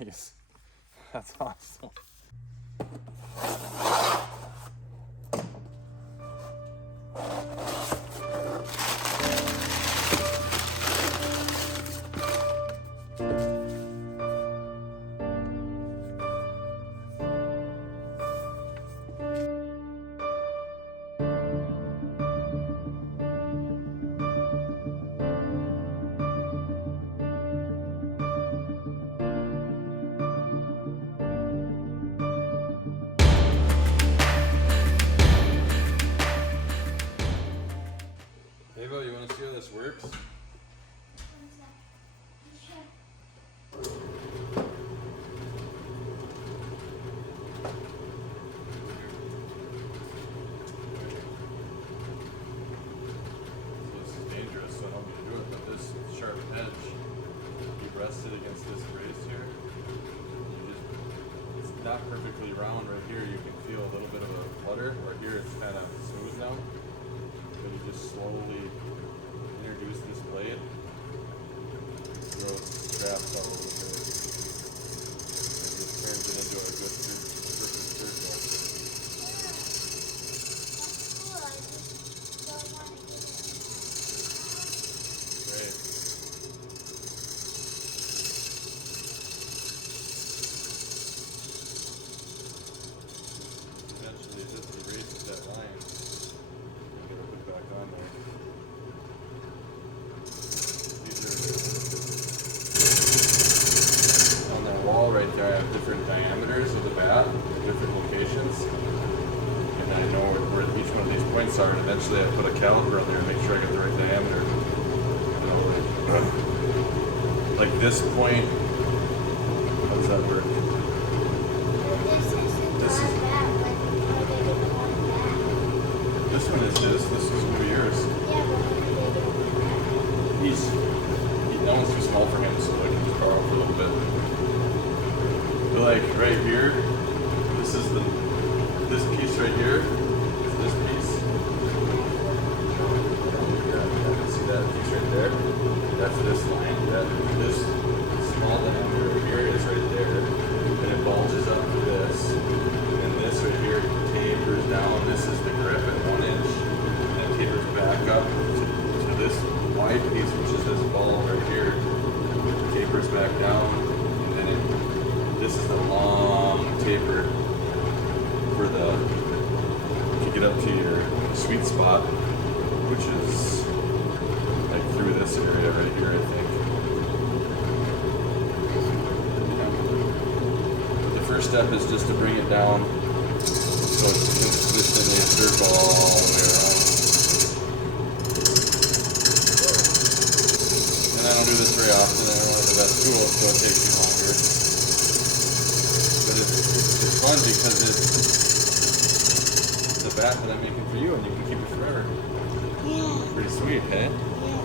Nice. That's awesome. Ava, you want to see how this works? Not perfectly round right here. You can feel a little bit of a flutter, or here it's kind of smooth now. But you just slowly introduce this blade, throw straps all over it. It just turns it into a good perfect circle. Great. Eventually, just erases that line. I'm gonna put it back on there. These are on that wall right there. I have different diameters of the bat, different locations, and I know where each one of these points are. And eventually, I put a caliper on there and make sure I get the right diameter. Like this point. How does that work? This one is his, this is gonna be yours. That one's too small for him, so I can just borrow for a little bit. But like right here, this piece right here is this piece. See that piece right there? That's this line. This small diameter right here is right there. And it bulges up to this. And this right here tapers down. This is the grip at 1 inch. And it tapers back up to this wide piece, which is this ball right here. It tapers back down. And then this is the long taper for to get up to your sweet spot, which is like through this area right here, I think. But the first step is just to bring it down so it's consistently a circle all the way around. And I don't do this very often. I don't have the best tools, so it takes me longer. But it's fun because it's a bat that I'm making for you, and you can keep it forever. Yeah. Pretty sweet, hey? Yeah.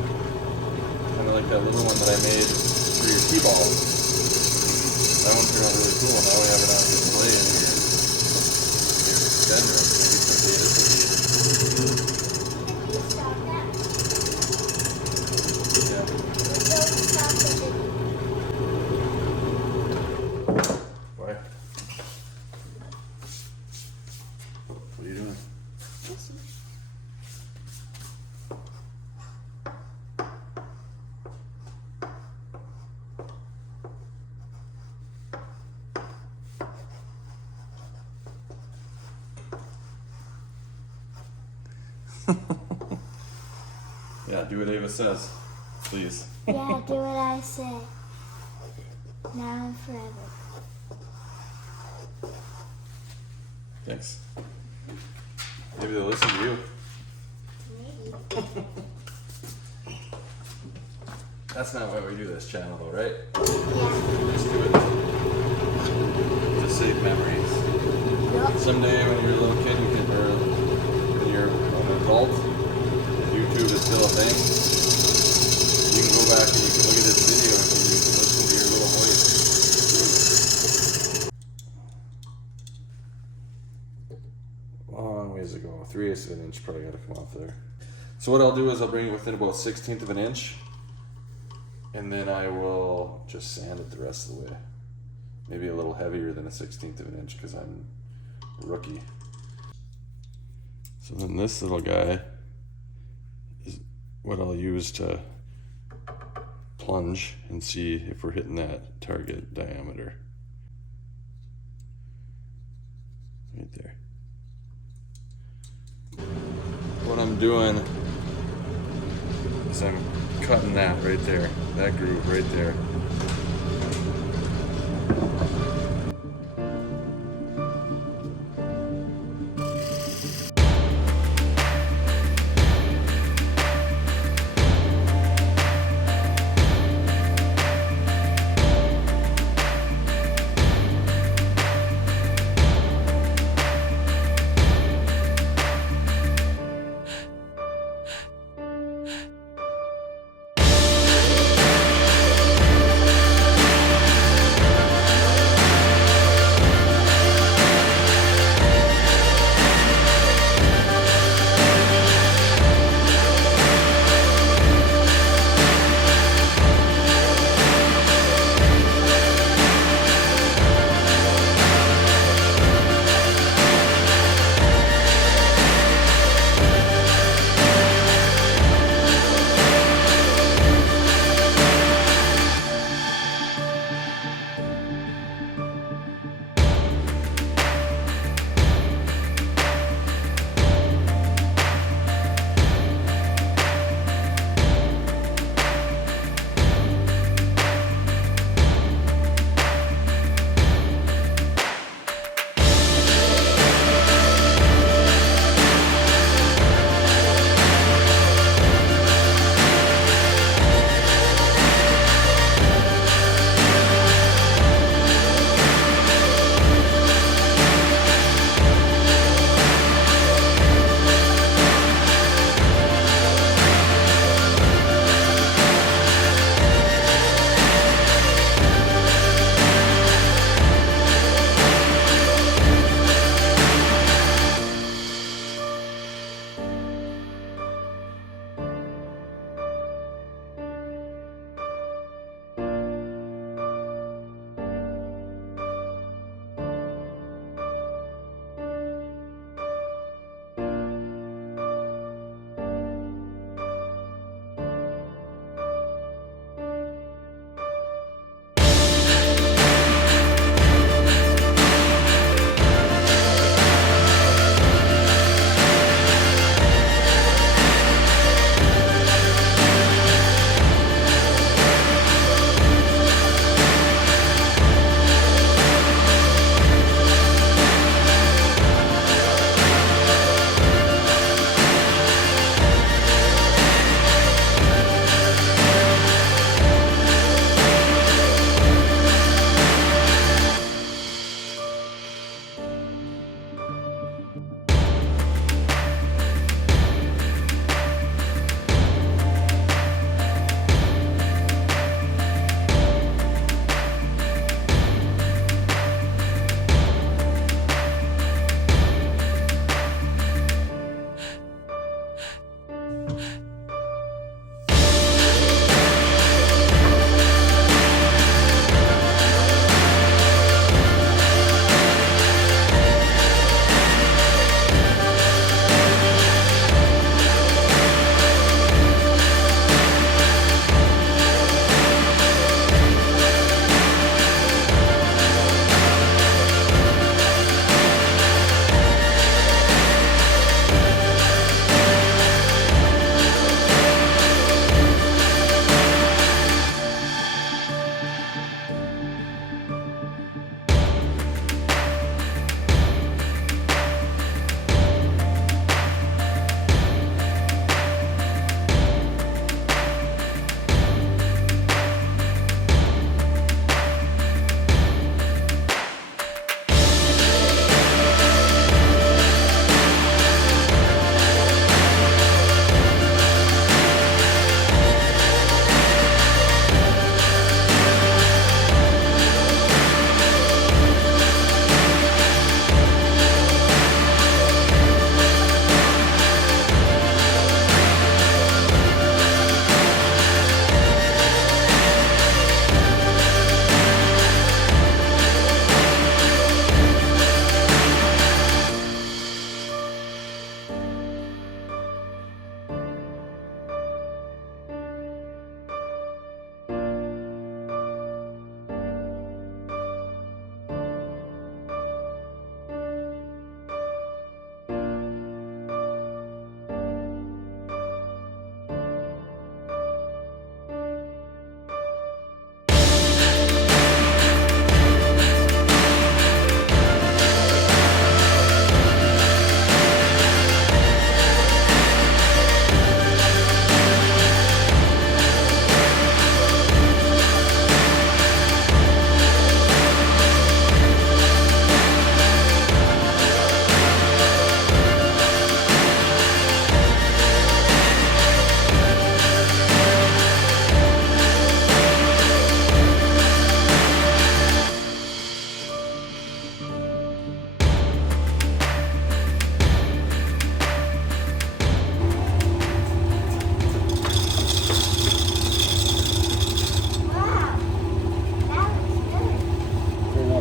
Kind of like that little one that I made for your T-ball. That one turned out really cool. Now we have it on display in your bedroom. Maybe someday this will be. Can you stop that? Yeah. Don't stop it. Why? What are you doing? Yeah, do what Ava says, please. Yeah, do what I say. Now and forever. Thanks. Maybe they'll listen to you. Maybe. That's not why we do this channel, though, right? Yeah. Just do it to save memories. Yup. Someday when you're a little kid, you can, or when you're an adult, if YouTube is still a thing, you can go back and you can look at this video and you can listen to your little voice. 3/8 of an inch probably got to come off there. So what I'll do is I'll bring it within about 1/16 of an inch, and then I will just sand it the rest of the way. Maybe a little heavier than 1/16 of an inch because I'm a rookie. So then this little guy is what I'll use to plunge and see if we're hitting that target diameter. Right there. What I'm doing is I'm cutting that right there, that groove right there.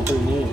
pretty neat.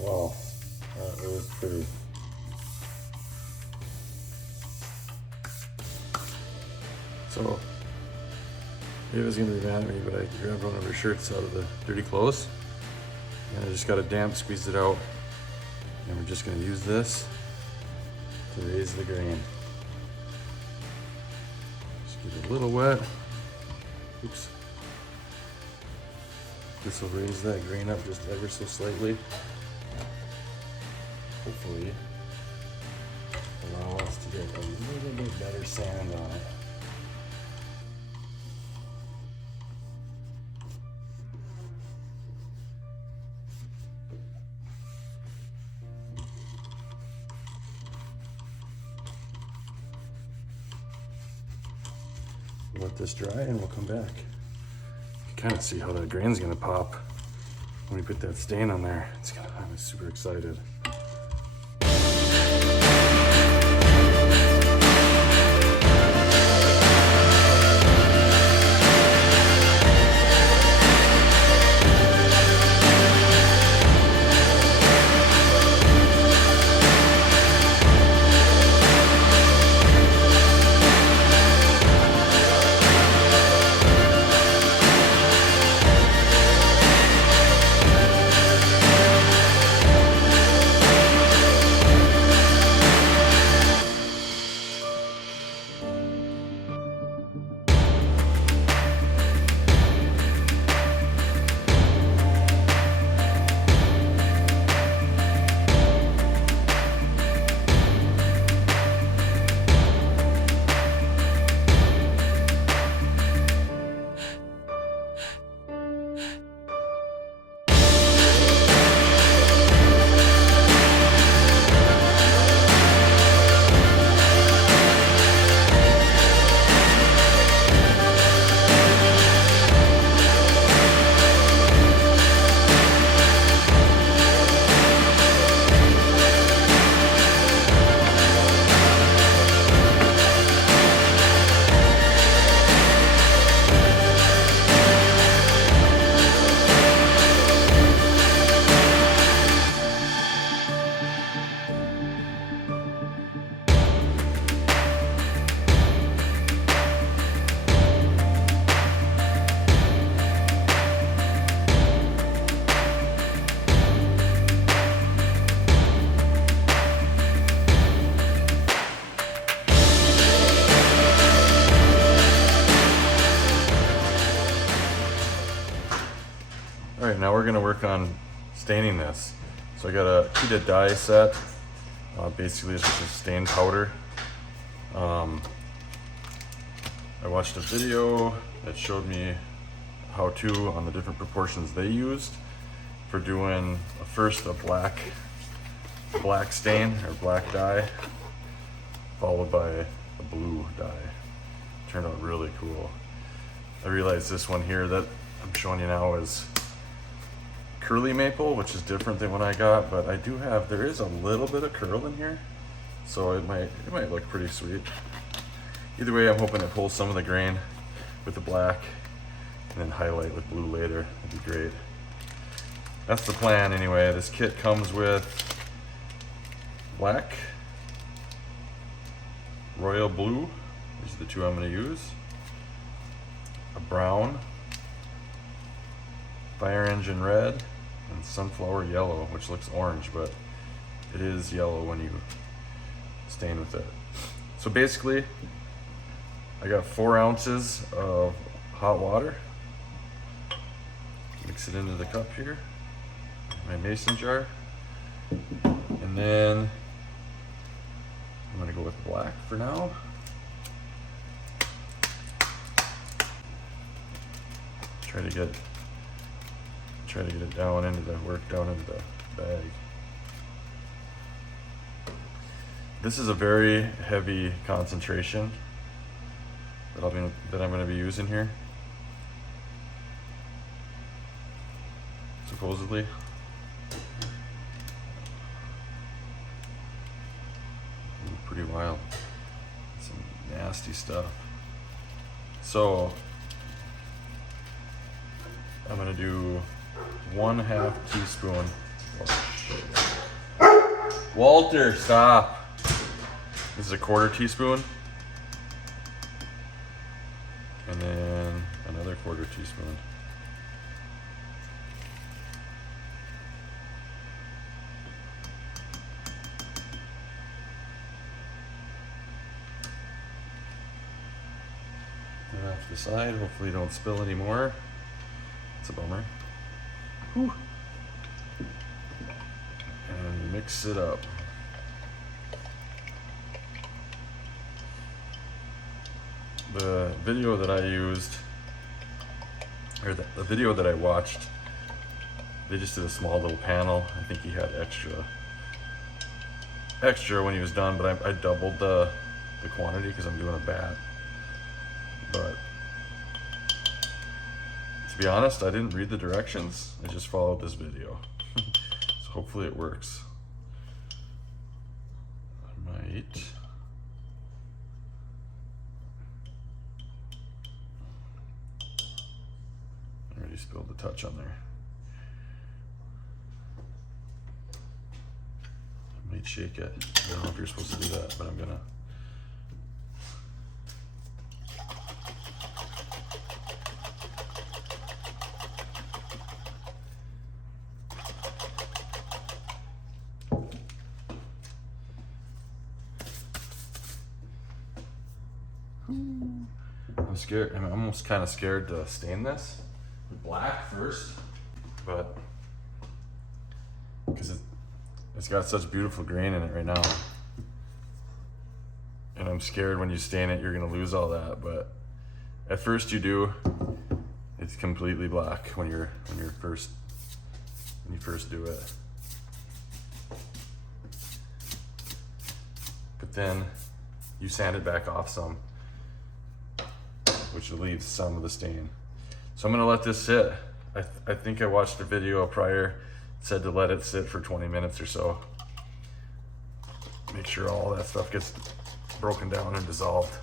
Wow, that was pretty. So, Ava's gonna be mad at me, but I grabbed one of her shirts out of the dirty clothes. And I just got a damp, squeezed it out. And we're just gonna use this to raise the grain. Just get it a little wet. Oops. This will raise that grain up just ever so slightly. Hopefully allow us to get a little bit better sand on it. Let this dry and we'll come back. You can kind of see how that grain's gonna pop when we put that stain on there. I'm super excited. now we're gonna work on staining this. So I got a heated dye set. Basically, it's just a stain powder. I watched a video that showed me how to on the different proportions they used for doing first a black stain or black dye, followed by a blue dye. Turned out really cool. I realized this one here that I'm showing you now is curly maple, which is different than what I got, but I do have, there is a little bit of curl in here, so it might look pretty sweet. Either way, I'm hoping it pulls some of the grain with the black and then highlight with blue later. That'd be great. That's the plan anyway. This kit comes with black, royal blue, these are the two I'm going to use, a brown, fire engine red, and sunflower yellow, which looks orange, but it is yellow when you stain with it. So basically, I got 4 ounces of hot water. Mix it into the cup here, my mason jar, and then I'm gonna go with black for now. Try to get it down into the bag. This is a very heavy concentration that I'm going to be using here. Supposedly. Pretty wild. Some nasty stuff. So I'm going to do 1/2 teaspoon. Walter, stop. This is a 1/4 teaspoon. And then another 1/4 teaspoon. And off the side, hopefully don't spill any more. It's a bummer. Whew. And mix it up. The video that I used, or the video that I watched, they just did a small little panel. I think he had extra when he was done, but I doubled the quantity because I'm doing a bat. But to be honest, I didn't read the directions. I just followed this video. So hopefully it works. I might. I already spilled the touch on there. I might shake it. I don't know if you're supposed to do that, but I'm gonna. I'm scared. I'm almost kind of scared to stain this with black first, but because it's got such beautiful grain in it right now, and I'm scared when you stain it you're gonna lose all that. But at first you do. It's completely black when you first do it, but then you sand it back off some, which relieves some of the stain. So I'm gonna let this sit. I think I watched a video prior, said to let it sit for 20 minutes or so. Make sure all that stuff gets broken down and dissolved.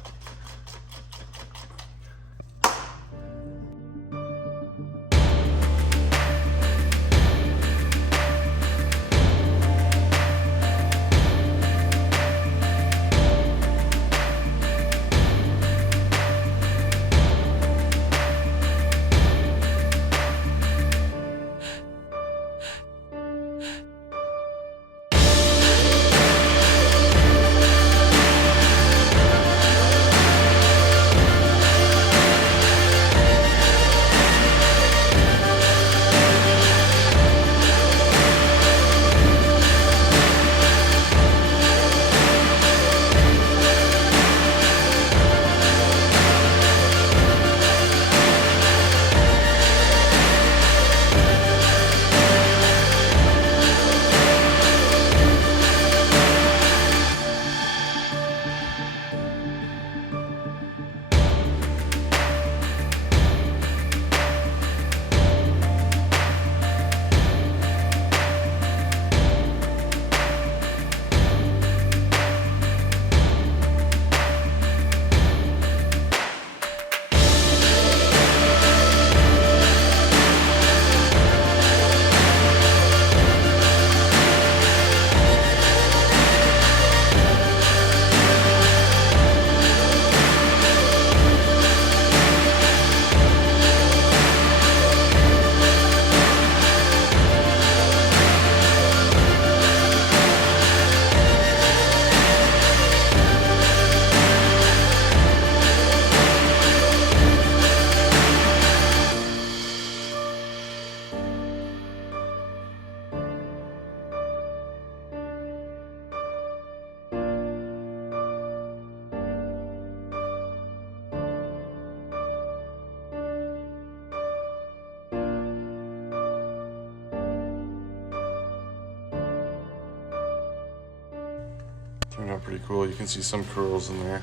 out pretty cool. You can see some curls in there.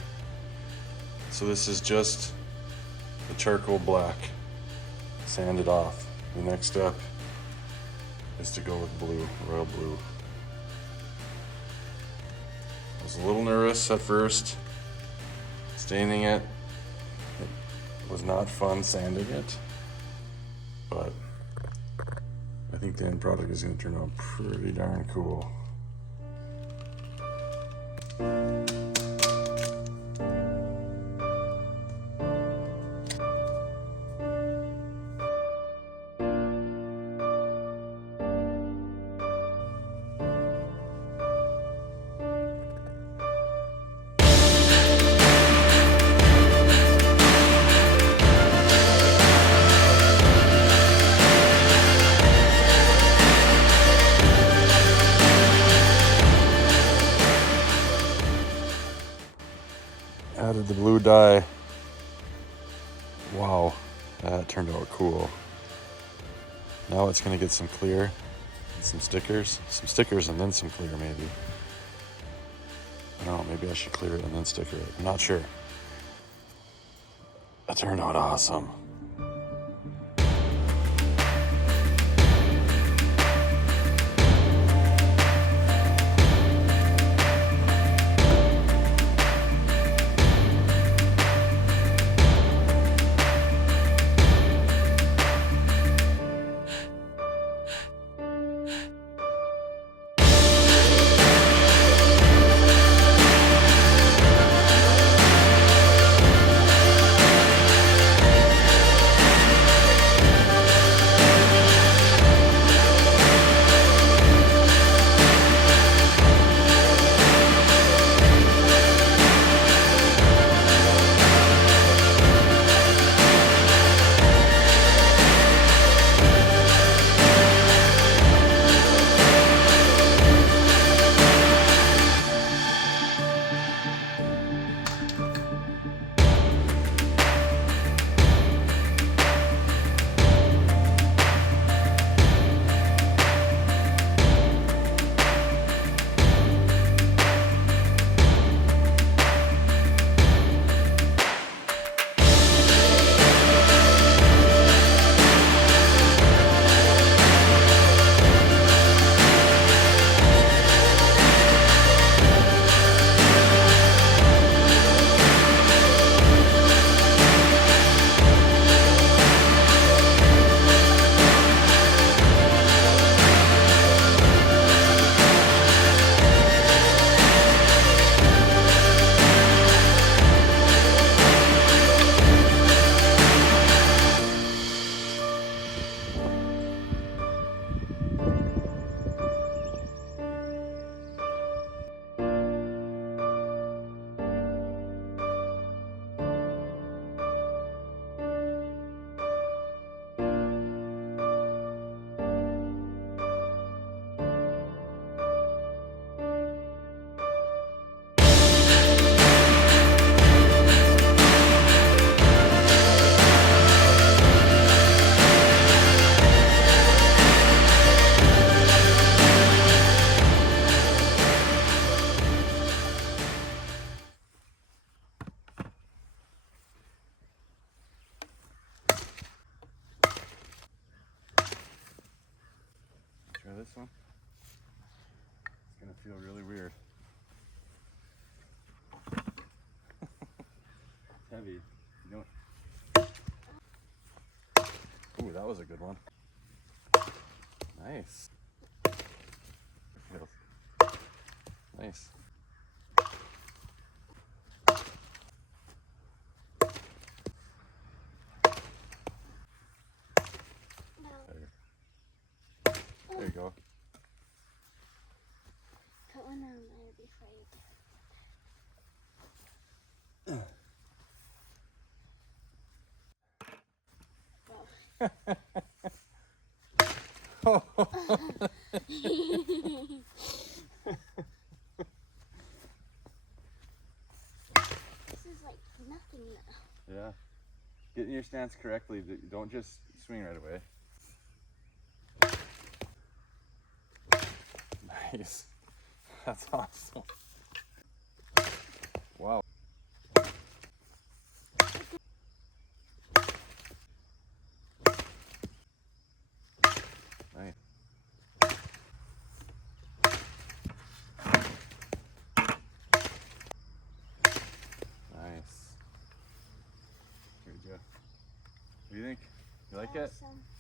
So this is just the charcoal black, sanded off. The next step is to go with blue, royal blue. I was a little nervous at first, staining it. It was not fun sanding it, but I think the end product is going to turn out pretty darn cool. Added the blue dye. Wow, that turned out cool. Now it's gonna get some clear and some stickers and then some clear maybe. I don't know, maybe I should clear it and then sticker it. I'm not sure. That turned out awesome. Try this one. It's gonna feel really weird. It's heavy. You don't. Ooh, that was a good one. Nice. Feels nice. There you go. Put one on there before you This is like nothing now. Yeah. Get in your stance correctly. Don't just swing right away. Nice. That's awesome. Wow. Nice. Nice. Here we go. What do you think? You like it? Awesome.